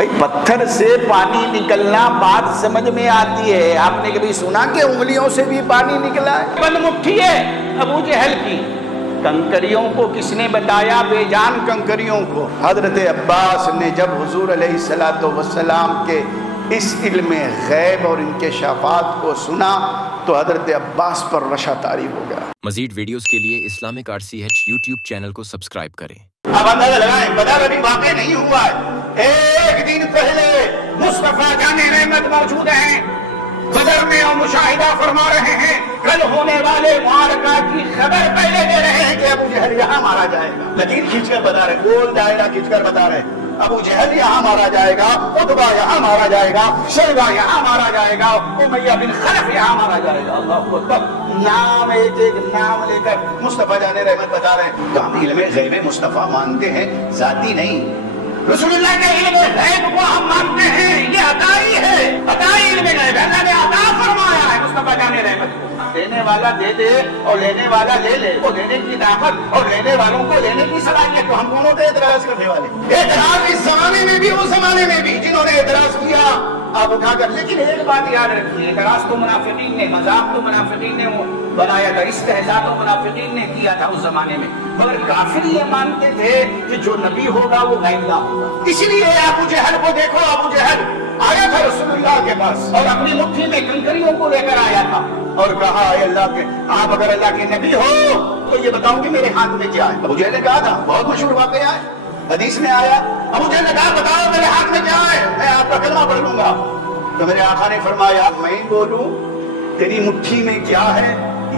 بھائی پتھر سے پانی نکلنا بات سمجھ میں آتی ہے، آپ نے کبھی سنا کہ انگلیوں سے بھی پانی نکلا ہے؟ بند مٹھی ہے ابو جہل کی۔ کنکریوں کو کس نے بتایا؟ بے جان کنکریوں کو۔ حضرت عباس نے جب حضور علیہ السلام کے اس علم غیب اور انکشافات کو سنا تو حضرت عباس پر رشا طاری ہو گیا۔ مزید ویڈیوز کے لیے اسلامک RCH یوٹیوب چینل کو سبسکرائب کریں۔ اب اندازہ لگائیں، بدر ابھی واقع نہیں ہوا ہے، ایک دن پہلے مصطفیٰ جان رحمت موجود ہیں بدر میں اور مشاہدہ فرما رہے ہیں، کل ہونے والے معرکہ کی خبر پہلے دے رہے ہیں کہ ابو جہل یہاں مارا جائے گا۔ لکیر کھینچ کر بتا رہے، گول دائرہ کھینچ کر بتا رہے، ابو جہل یہاں مارا جائے گا، عتبہ یہاں مارا جائے گا، شیبہ یہاں مارا جائے گا، امیہ بن خلف یہاں مارا جائے گا۔ اللہ اکبر، نام ایک ایک نام لے کر مصطفیٰ جان رحمت بتا رہے ہیں۔ تو ہم علم غیب مصطفیٰ مانتے ہیں، ذاتی نہیں۔ رسول اللہ کے علم غیب کو ہم مانتے ہیں، یہ عطائی ہے، عطائی علم غیب ہے، اللہ نے عطا فرمایا ہے مصطفیٰ جان رحمت کو۔ دینے والا دے دے اور لینے والا لے لے، وہ دینے کی طاقت اور لینے والوں کو لینے کی صلاحیت، تو ہم دونوں پہ اعتراض کرنے والے۔ اعتراض اس زمانے میں بھی اس زمانے میں بھی، جنہوں نے اعتراض کیا آپ اٹھا کر، لیکن ایک بات یاد رکھیے، اعتراض تو منافقین نے، مذاق تو منافقین نے وہ بنایا تھا، استہزاء تو منافقین نے کیا تھا اس زمانے میں، مگر کافر یہ مانتے تھے کہ جو نبی ہوگا وہ غیب نہ ہوگا۔ اسی لیے ابو جہل کو دیکھو، ابو جہل آیا تھا رسول اللہ کے پاس اور اپنی مٹھی میں کنکریوں کو لے کر آیا تھا اور کہا اے اللہ کے، آپ اگر اللہ کے نبی ہو تو یہ بتاؤ کہ میرے ہاتھ میں کیا ہے؟ ابو جہل نے کہا تھا، بہت مشہور واقعہ ہے، حدیث میں آیا، ابو جہل نے کہا بتاؤ میرے ہاتھ میں کیا ہے، میں آپ کا کلمہ پڑھ لوں گا۔ تو میرے آقا نے فرمایا، میں بولوں تیری مٹھی میں کیا ہے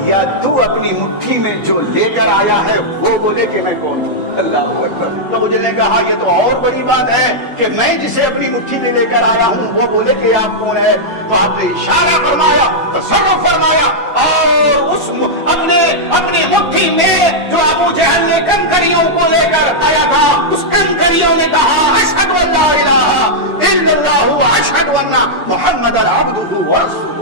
یا تو اپنی مٹھی میں جو لے کر آیا ہے وہ بولے کہ میں کون ہوں؟ اللہ اکبر۔ تو مجھے نے کہا یہ تو اور بڑی بات ہے کہ میں جسے اپنی مٹھی میں لے کر آیا ہوں وہ بولے کہ آپ کون ہے۔ تو آپ نے اشارہ فرمایا، تصرف فرمایا اور اس اپنی مٹھی میں جو ابو جہل نے کنکریوں کو لے کر آیا تھا، اس کنکریوں نے کہا اشہد ان لا الہ الا اللہ واشہد ان محمد عبدہ ورسولہ۔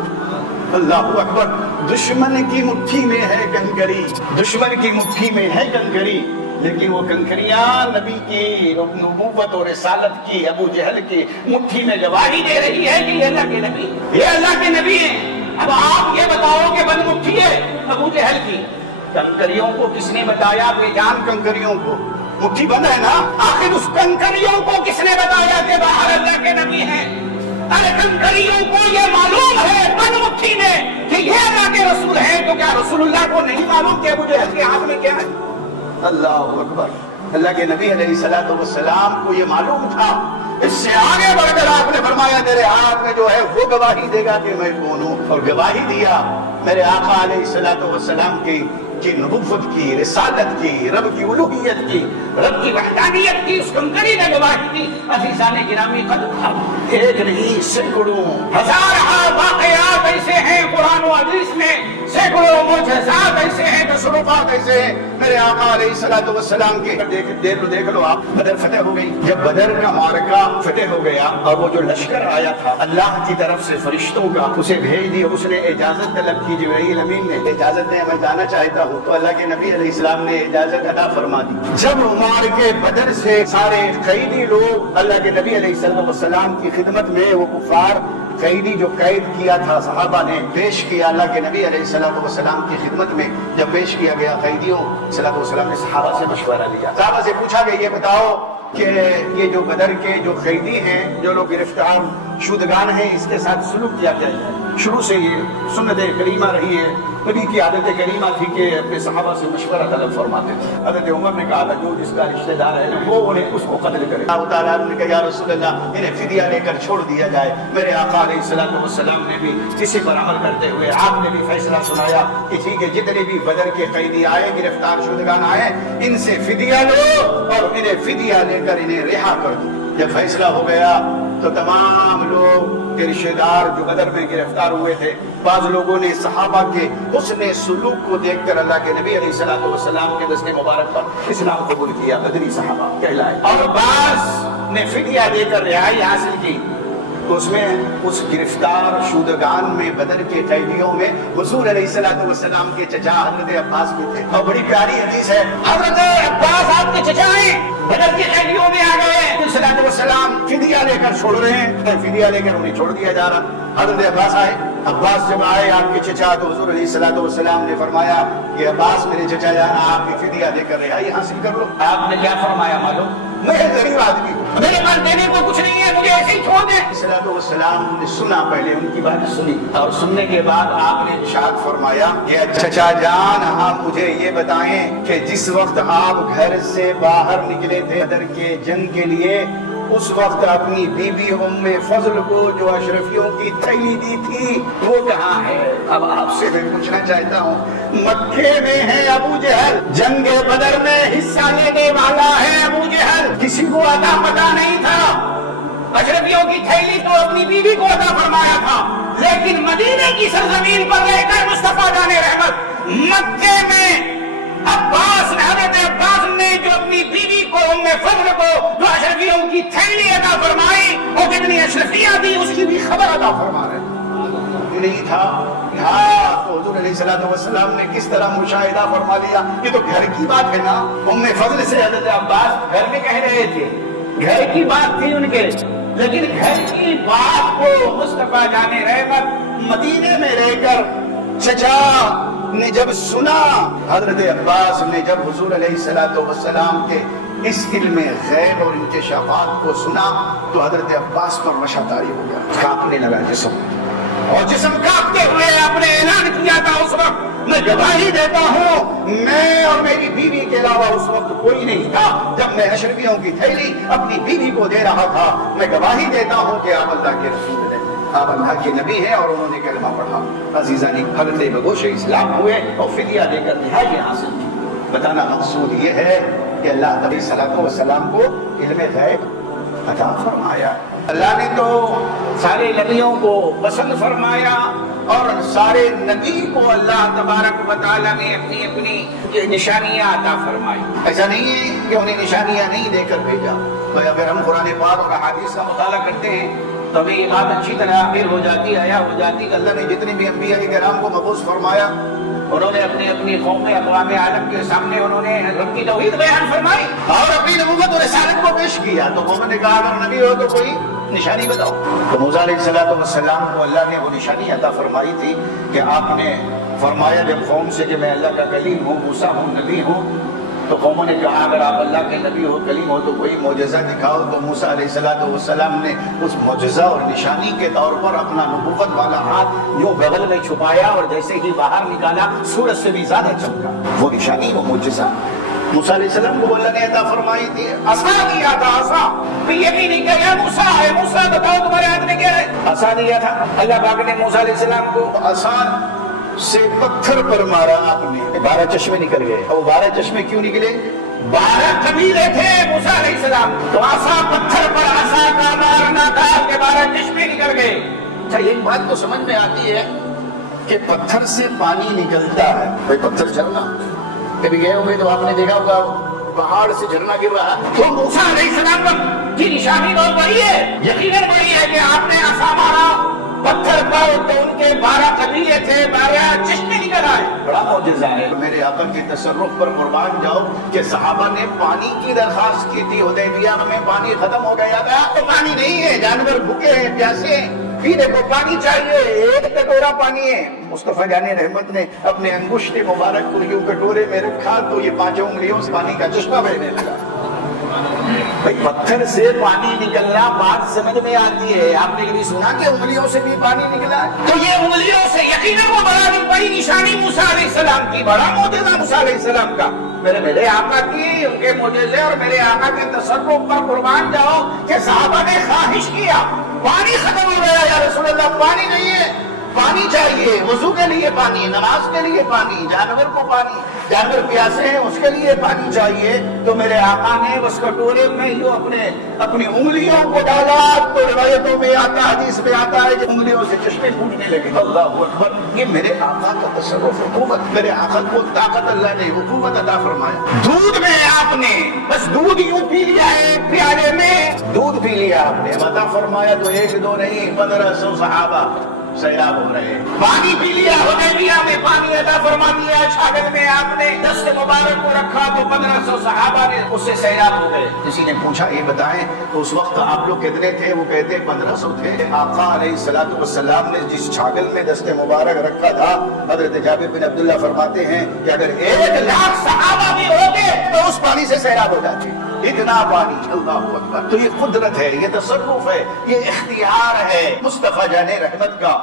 اللہ اکبر۔ دشمن کی مٹھی میں ہے کنکری، دشمن کی مٹھی میں ہے کنکری، لیکن وہ کنکریاں نبی کی نبوت اور رسالت کی ابو جہل کی مٹھی میں گواہی دے رہی ہے کہ یہ اللہ کے نبی، یہ اللہ کے نبی ہیں۔ اب آپ یہ بتاؤ کہ بند مٹھی ہے ابو جہل کی، کنکریوں کو کس نے بتایا؟ بے جان کنکریوں کو، مٹھی بند ہے نا، آخر اس کنکریوں کو کس نے بتایا کہ باہر اللہ کے نبی ہیں؟ ارے کنکریوں کو یہ معلوم ہے بند مٹھی نے کہ یہ اللہ کے رسول ہیں، تو کیا رسول اللہ کو نہیں معلوم کہ ابو جہل کے ہاتھ میں کیا ہے؟ اللہ اکبر۔ اللہ کے نبی علیہ السلام کو یہ معلوم تھا۔ اس سے آگے بڑھ کر آپ نے فرمایا تیرے ہاتھ میں جو ہے وہ گواہی دے گا کہ میں کون ہوں، اور گواہی دیا میرے آقا علیہ السلام کی نبوت کی، رسالت کی، رب کی الوہیت کی، رب کی وحدانیت کی، اس کنکری نے گواہی دی۔ عزیزان گرامی قدر، ایک نہیں سینکڑوں ہزارہ واقعات ایسے ہیں قرآن و حدیث میں، سینکڑوں معجزات ایسے ہیں، تصرفات ایسے ہیں میرے آقا علیہ السلام کے۔ دیکھ لو آپ، بدر فتح ہو گئی، جب بدر کا معرکہ فتح ہو گیا اور وہ جو لشکر آیا تھا اللہ کی طرف سے فرشتوں کا، اسے بھیج دیا، اس نے اجازت طلب کی، جبرائیل امین نے اجازت دے، میں جانا چاہتا ہوں، تو اللہ کے نبی علیہ السلام نے اجازت عطا فرما دی۔ جب معرکہ بدر سے سارے قیدی لوگ اللہ کے نبی علیہ السلام کی خدمت میں، وہ کفار قیدی جو قید کیا تھا صحابہ نے پیش کیا اللہ کے نبی علیہ السلام کی خدمت میں، جب پیش کیا گیا قیدیوں، صلی اللہ علیہ وسلم نے صحابہ سے مشورہ لیا، صحابہ سے پوچھا کہ یہ بتاؤ کہ یہ جو بدر کے جو قیدی ہیں، جو لوگ گرفتار شدگان ہیں، اس کے ساتھ سلوک کیا جائے؟ شروع سے یہ سنت کریمہ رہی ہے، نبی کی عادت کریمہ تھی کہ اپنے صحابہ سے مشورہ طلب فرماتے تھے۔ حضرت عمر نے کہا تھا جو جس کا رشتہ دار ہے وہ انہیں اس کو قتل کرے۔ اللہ تعالیٰ نے کہا یا رسول اللہ انہیں فدیہ لے کر چھوڑ دیا جائے۔ میرے آقا علیہ السلام نے بھی اسی پر عمل کرتے ہوئے آپ نے بھی فیصلہ سنایا کہ ٹھیک ہے، جتنے بھی بدر کے قیدی آئے، گرفتار شدگان آئے، ان سے فدیہ لو اور انہیں فدیہ لے کر انہیں رہا کر دو۔ جب فیصلہ ہو گیا تو تمام لوگ کے رشتہ دار جو بدر میں گرفتار ہوئے تھے، بعض لوگوں نے صحابہ کے حسن سلوک کو دیکھ کر اللہ کے نبی علیہ السلام کے دست مبارک پر اسلام قبول کیا، بدری صحابہ کہلائے، اور بعض نے فدیہ دے کر رہائی حاصل کی۔ تو اس میں اس گرفتار شودگان میں بدر کے قیدیوں میں حضور علیہ السلام کے چچا حضرت عباس بھی تھے. اور بڑی پیاری حدیث ہے, حضرت عباس آپ کے چچا ہیں, بدر کے قیدیوں میں آ گئے ہیں, السلام فدیہ لے کر چھوڑ رہے ہیں, فدیہ لے کر انہیں چھوڑ دیا جا رہا. حضرت عباس آئے, عباس جب آئے آپ کے چچا تو حضور علیہ السلام نے فرمایا کہ عباس میرے چچا جان آپ کی فدیہ دے کر رہائی حاصل کر لو. آپ نے کیا فرمایا معلوم؟ میں غریب آدمی ہوں, میرے پاس دینے کو کچھ نہیں ہے, مجھے ایسے ہی چھوڑ دیں. السلام نے سنا, پہلے ان کی بات سنی, اور سننے کے بعد آپ نے ارشاد فرمایا کہ چچا جان آپ مجھے یہ بتائیں کہ جس وقت آپ گھر سے باہر نکلے تھے بدر کے جنگ کے لیے, اس وقت اپنی بی بی ام فضل کو جو اشرفیوں کی تھیلی دی تھی وہ کہاں ہے؟ اب آپ سے میں پوچھنا چاہتا ہوں, مکے میں ہے ابو جہل, جنگ بدر میں حصہ لینے والا ہے ابو جہل, کسی کو عطا پتہ نہیں تھا, اشرفیوں کی تھیلی تو اپنی بیوی کو عطا فرمایا تھا, لیکن مدینے کی سرزمین پر رہ کر مصطفیٰ جان رحمت مکے میں عباس نے, حضرت عباس نے جو اپنی بیوی کو ام فضل کو جو اشرفیوں کی تھیلی عطا فرمائی, وہ کتنی اشرفیاں دی اس کی بھی خبر عطا فرما رہے نہیں تھا. تو حضور علیہ السلام نے کس طرح مشاہدہ فرما لیا, یہ تو گھر کی بات ہے نا. ام فضل سے حضرت عباس گھر میں کہہ رہے تھے, گھر کی بات تھی ان کے, لیکن گھر کی بات کو مصطفیٰ جان رحمت مدینے میں رہ کر چچا نے جب سنا, حضرت عباس نے جب حضور علیہ السلام کے اس علم غیب اور انکشافات کو سنا تو حضرت عباس پر رشا طاری ہو گیا, کانپنے لگا جسم, اور جسم کانپتے ہوئے آپ نے اعلان کیا تھا اس وقت, میں گواہی دیتا ہوں میں اور میری بیوی کے علاوہ اس وقت کوئی نہیں تھا جب میں اشرفیوں کی تھیلی اپنی بیوی کو دے رہا تھا. میں گواہی دیتا ہوں کہ آپ اللہ کے رسول ہیں, آپ اللہ کے نبی ہیں, اور انہوں نے کلمہ پڑھا. عزیزانی حضرت بگوش اسلام ہوئے اور فدیہ دے کر نہایت حاصل کی. بتانا مقصود یہ ہے کہ اللہ علیہ السلام کو علم غیب عطا فرمایا. اللہ نے تو سارے نبیوں کو پسند فرمایا, اور سارے نبی کو اللہ تبارک و تعالیٰ نے اپنی اپنی نشانیاں عطا فرمائی. ایسا نہیں ہے کہ انہیں نشانیاں نہیں دے کر بھیجا. اگر ہم قرآن پاک اور احادیث کا مطالعہ کرتے ہیں تو ہمیں یہ بات اچھی طرح عامل ہو جاتی ہے, ہو جاتی کہ اللہ نے جتنے بھی انبیاء کرام کو مبعوث فرمایا, انہوں نے اپنی اپنی قوم اقوام عالم کے سامنے انہوں نے رب کی توحید بیان فرمائی اور اپنی نبوت اور رسالت کو پیش کیا. تو قوم نے کہا اگر نبی ہو تو کوئی نشانی بتاؤ. تو موسیٰ علیہ السلام کو اللہ نے وہ نشانی عطا فرمائی تھی کہ آپ نے فرمایا جب قوم سے کہ میں اللہ کا کلیم ہوں, موسیٰ ہوں, نبی ہوں, تو قوموں نے کہا اگر آپ اللہ کے نبی ہو, کلیم ہو, تو کوئی معجزہ دکھاؤ. تو موسیٰ علیہ السلام نے اس معجزہ اور نشانی کے طور پر اپنا نبوت والا ہاتھ یوں بغل میں چھپایا, اور جیسے ہی باہر نکالا سورج سے بھی زیادہ چمکا. وہ نشانی, وہ معجزہ موسیٰ علیہ السلام کو اللہ نے عطا فرمائی تھی. عصا دیا تھا, عصا. پھر یہ بھی نہیں کہا موسیٰ ہے, موسیٰ بتاؤ تمہارے ہاتھ میں کیا ہے؟ عصا دیا تھا. اللہ پاک نے موسیٰ علیہ السلام کو عصا سے پتھر پر مارا. آپ نے 12 چشمے نکل گئے. اور 12 چشمے کیوں نکلے؟ 12 قبیلے تھے موسیٰ علیہ السلام, تو عصا پتھر پر عصا کا مارنا تھا کہ 12 چشمے نکل گئے. اچھا, ایک بات تو سمجھ میں آتی ہے کہ پتھر سے پانی نکلتا ہے. بھائی پتھر جھرنا کبھی گئے ہوئے تو آپ نے دیکھا ہوگا پہاڑ سے جھرنا گر رہا. تو موسیٰ علیہ السلام کی نشانی بہت بڑی ہے, یقیناً بڑی ہے کہ آپ نے عصا مارا پتھر پر تو ان کے 12 قبیلے تھے, 12 چشمے نکل آئے. بڑا معجزہ ہے. میرے آقا کے تصرف پر قربان جاؤ کہ صحابہ نے پانی کی درخواست کی تھی, حدیبیہ میں پانی ختم ہو گیا تھا. تو پانی نہیں ہے, جانور بھوکے ہیں, پیاسے ہیں, پینے کو پانی چاہیے, ایک کٹورا پانی ہے. مصطفیٰ جان رحمت نے اپنے انگشت مبارک کو یوں کٹورے میں رکھا تو یہ 5 انگلیوں سے پانی کا چشمہ بہنے لگا. بھئی پتھر سے پانی نکلنا بات سمجھ میں آتی ہے. آپ نے کبھی سنا کہ انگلیوں سے بھی پانی نکلا ہے؟ تو یہ انگلیوں سے یقیناً وہ بڑی نشانی موسیٰ علیہ السلام کی, بڑا معجزہ موسیٰ علیہ السلام کا. میرے آقا کی, ان کے معجزے اور میرے آقا کے تصرف پر قربان جاؤ کہ صحابہ نے خواہش کیا, پانی ختم ہو گیا, یا رسول اللہ پانی نہیں ہے. پانی چاہیے، وضو کے لیے پانی، نماز کے لیے پانی، جانور کو پانی، جانور پیاسے ہیں اس کے لیے پانی چاہیے، تو میرے آقا نے اس کٹورے میں جو اپنی انگلیوں کو ڈالا، تو روایتوں میں آتا، حدیث میں آتا ہے کہ انگلیوں سے چشمے پھوٹنے لگے۔ اللہ اکبر! یہ میرے آقا کا تصرف، حکومت، میرے آقا کو طاقت اللہ نے، حکومت عطا فرمایا۔ دودھ میں آپ نے بس دودھ یوں پی لیا ہے، پیالے میں دودھ پی لیا آپ نے، عطا فرمایا تو 1 2 نہیں 1500 صحابہ سیراب ہو رہے ہیں۔ پانی پی لیا، حدیبیہ میں پانی عطا فرما دیا، چھاگل میں آپ نے دست مبارک کو رکھا تو 1500 صحابہ نے اس سے سیراب ہو گئے۔ کسی نے پوچھا یہ بتائیں تو اس وقت آپ لوگ کتنے تھے؟ وہ کہتے 1500 تھے۔ آقا علیہ الصلوۃ والسلام نے جس چھاگل میں دست مبارک رکھا تھا، حضرت جابر بن عبداللہ فرماتے ہیں کہ اگر 1 لاکھ صحابہ بھی ہوتے تو اس پانی سے سیراب ہو جاتے، اتنا پانی۔ اللہ اکبر! تو یہ قدرت ہے، یہ تصرف ہے، یہ اختیار ہے مصطفیٰ جان رحمت کا۔